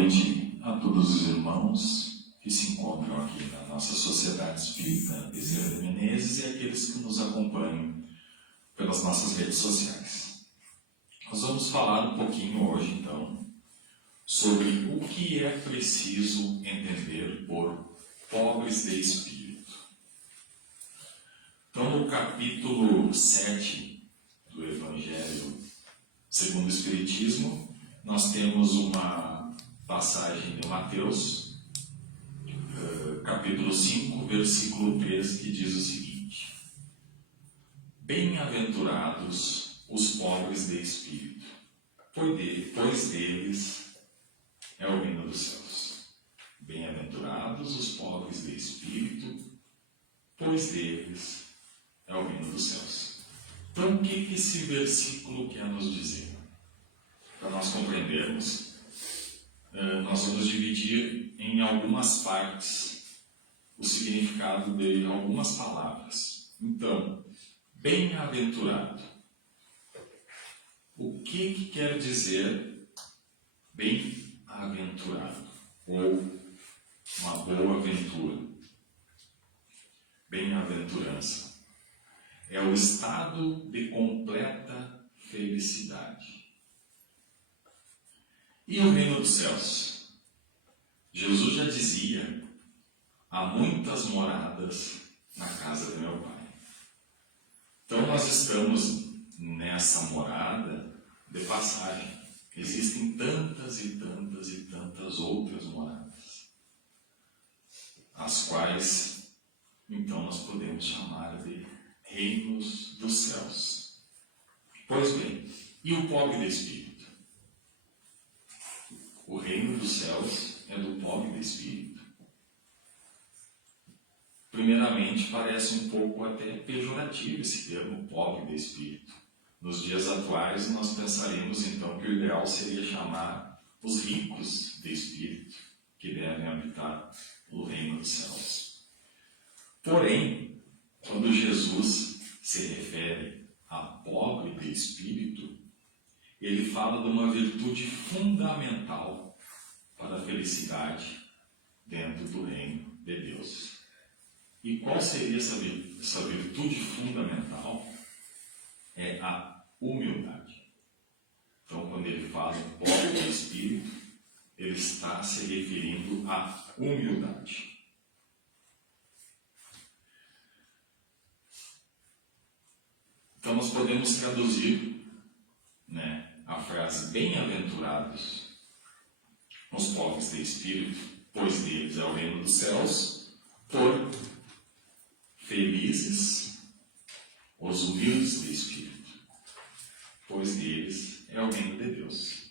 noite a todos os irmãos que se encontram aqui na nossa Sociedade Espírita Bezerra de Menezes e aqueles que nos acompanham pelas nossas redes sociais. Nós vamos falar um pouquinho hoje, então, sobre o que é preciso entender por pobres de espírito. Então, no capítulo 7 do Evangelho segundo o Espiritismo, nós temos uma passagem de Mateus, capítulo 5, versículo 3, que diz o seguinte: Bem-aventurados os pobres de espírito, pois deles é o reino dos céus. Bem-aventurados os pobres de espírito, pois deles é o reino dos céus. Então, o que esse versículo quer nos dizer? Para nós compreendermos, nós vamos dividir em algumas partes o significado de algumas palavras. Então, bem-aventurado. O que quer dizer bem-aventurado? Ou uma boa aventura? Bem-aventurança é o estado de completa felicidade. E o reino dos céus? Jesus já dizia: há muitas moradas na casa de meu Pai. Então nós estamos nessa morada de passagem. Existem tantas e tantas e tantas outras moradas, as quais então nós podemos chamar de reinos dos céus. Pois bem, e o pobre de espírito? O reino dos céus é do pobre de espírito. Primeiramente, parece um pouco até pejorativo esse termo, pobre de espírito. Nos dias atuais, nós pensaremos então que o ideal seria chamar os ricos de espírito, que devem habitar o reino dos céus. Porém, quando Jesus se refere a pobre de espírito, ele fala de uma virtude fundamental para a felicidade dentro do reino de Deus. E qual seria essa virtude fundamental? É a humildade. Então, quando ele fala em pobre de espírito, ele está se referindo à humildade. Então, nós podemos traduzir a frase bem-aventurados os pobres de espírito, pois deles é o reino dos céus, por felizes os humildes de espírito, pois deles é o reino de Deus.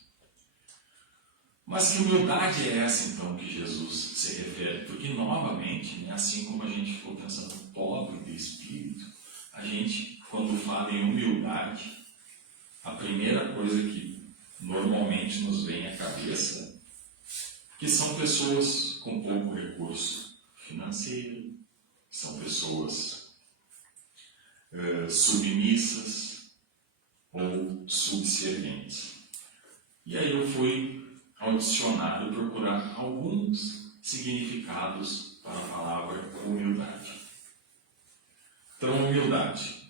Mas que humildade é essa então que Jesus se refere? Porque novamente, assim como a gente ficou pensando pobre de espírito, a gente, quando fala em humildade, a primeira coisa que normalmente nos vem à cabeça, que são pessoas com pouco recurso financeiro, são pessoas submissas ou subservientes. E aí eu fui ao dicionário procurar alguns significados para a palavra humildade. Então, humildade: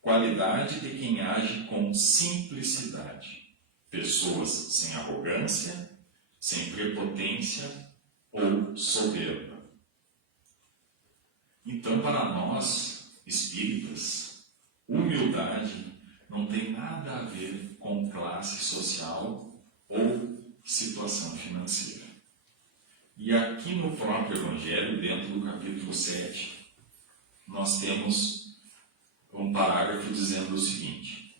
qualidade de quem age com simplicidade. Pessoas sem arrogância, sem prepotência ou soberba. Então, para nós, espíritas, humildade não tem nada a ver com classe social ou situação financeira. E aqui no próprio Evangelho, dentro do capítulo 7, nós temos um parágrafo dizendo o seguinte: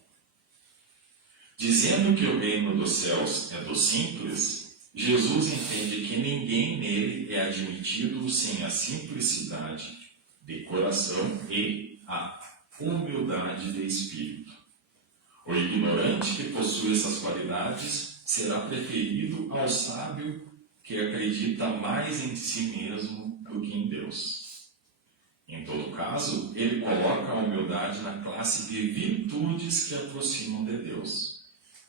dizendo que o reino dos céus é dos simples, Jesus entende que ninguém nele é admitido sem a simplicidade de coração e a humildade de espírito. O ignorante que possui essas qualidades será preferido ao sábio que acredita mais em si mesmo do que em Deus. Em todo caso, ele coloca a humildade na classe de virtudes que aproximam de Deus,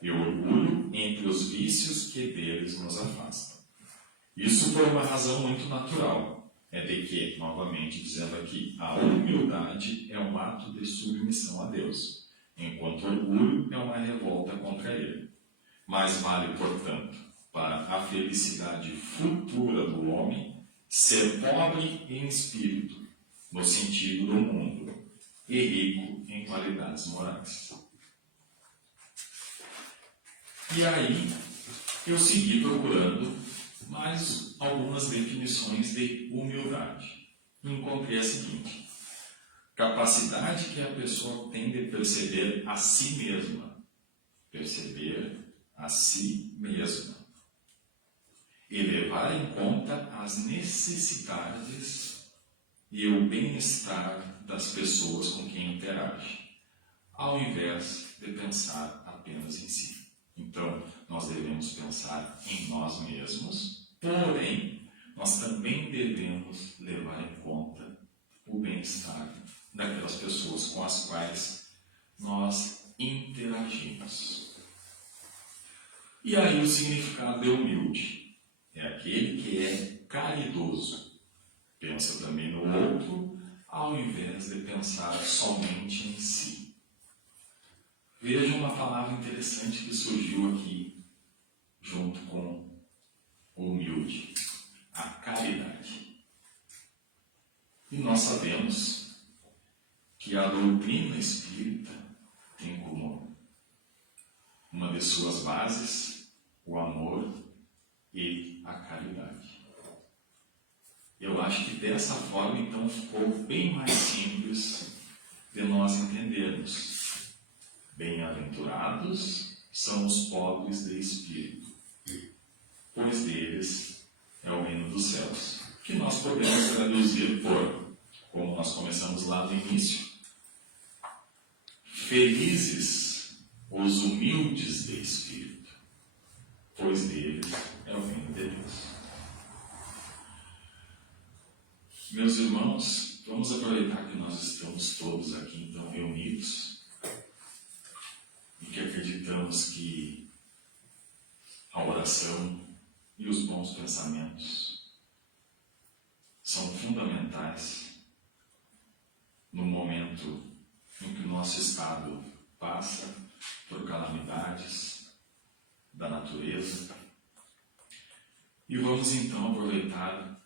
e o orgulho entre os vícios que deles nos afastam. Isso por uma razão muito natural. É de que, novamente dizendo aqui, a humildade é um ato de submissão a Deus, enquanto o orgulho é uma revolta contra Ele. Mas vale, portanto, para a felicidade futura do homem ser pobre em espírito, no sentido do mundo, e rico em qualidades morais. E aí, eu segui procurando mais algumas definições de humildade. Encontrei a seguinte: capacidade que a pessoa tem de perceber a si mesma. Perceber a si mesma. E levar em conta as necessidades e o bem-estar das pessoas com quem interage, ao invés de pensar apenas em si. Então, nós devemos pensar em nós mesmos, porém, nós também devemos levar em conta o bem-estar daquelas pessoas com as quais nós interagimos. E aí o significado de humilde é aquele que é caridoso. Pensa também no outro, ao invés de pensar somente em si. Veja uma palavra interessante que surgiu aqui, junto com o humilde, a caridade. E nós sabemos que a doutrina espírita tem como uma de suas bases o amor e a caridade. Eu acho que dessa forma, então, ficou bem mais simples de nós entendermos. Bem-aventurados são os pobres de espírito, pois deles é o reino dos céus. Que nós podemos traduzir por, como nós começamos lá no início, felizes os humildes de espírito, pois deles é o reino de Deus. Meus irmãos, vamos aproveitar que nós estamos todos aqui então reunidos e que acreditamos que a oração e os bons pensamentos são fundamentais no momento em que o nosso estado passa por calamidades da natureza. E vamos então aproveitar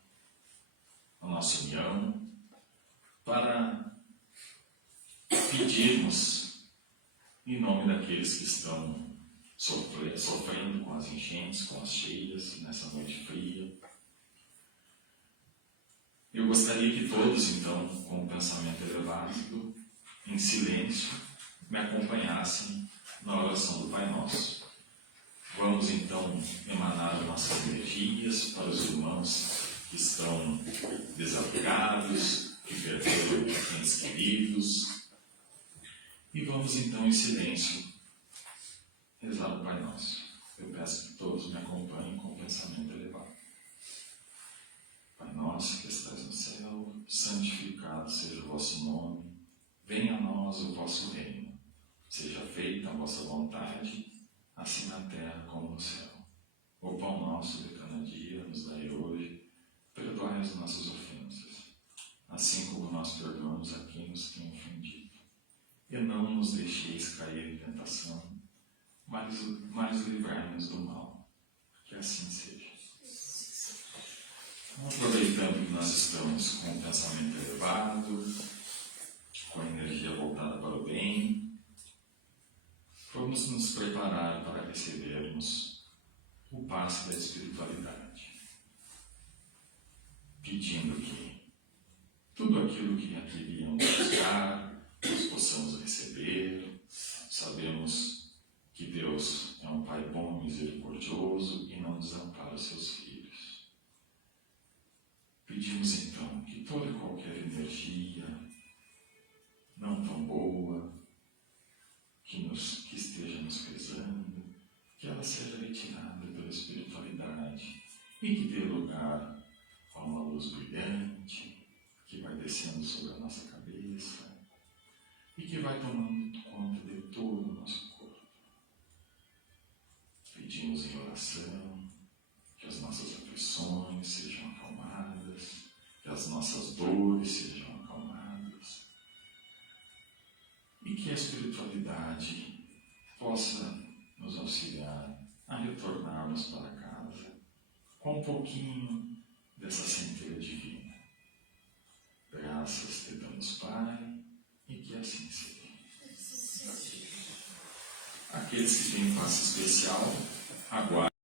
a nossa união para pedirmos em nome daqueles que estão sofrendo com as enchentes, com as cheias, nessa noite fria. Eu gostaria que todos, então, com o pensamento elevado, em silêncio, me acompanhassem na oração do Pai Nosso. Vamos, então, emanar nossas energias para os irmãos que estão desabrigados, que perderam entes queridos. E vamos, então, em silêncio, rezar o Pai Nosso. Eu peço que todos me acompanhem com o pensamento elevado. Pai nosso que estás no céu, santificado seja o vosso nome. Venha a nós o vosso reino. Seja feita a vossa vontade, assim na terra como no céu. O pão nosso de cada dia nos dai hoje. Perdoai as nossas ofensas, assim como nós perdoamos a quem nos tem ofendido. E não nos deixeis cair em tentação, mas livrai-nos do mal. Que assim seja. Aproveitando que nós estamos com o pensamento elevado, com a energia voltada para o bem, vamos nos preparar para recebermos o passe da espiritualidade, pedindo que tudo aquilo que aqui viemos buscar, nós possamos receber. Sabemos que Deus é um Pai bom e misericordioso e não desampara os seus filhos. Pedimos então que toda e qualquer energia não tão boa que esteja nos pesando, que ela seja retirada pela espiritualidade e que dê lugar a uma luz brilhante que vai descendo sobre a nossa cabeça e que vai tomando conta de todo o nosso corpo. Pedimos em oração que as nossas aflições aflições sejam acalmadas, que as nossas dores sejam acalmadas e que a espiritualidade possa nos auxiliar a retornarmos para casa com um pouquinho dessa centelha divina. Graças te damos, Pai, e que assim seja. Aqueles que têm face especial, aguardem.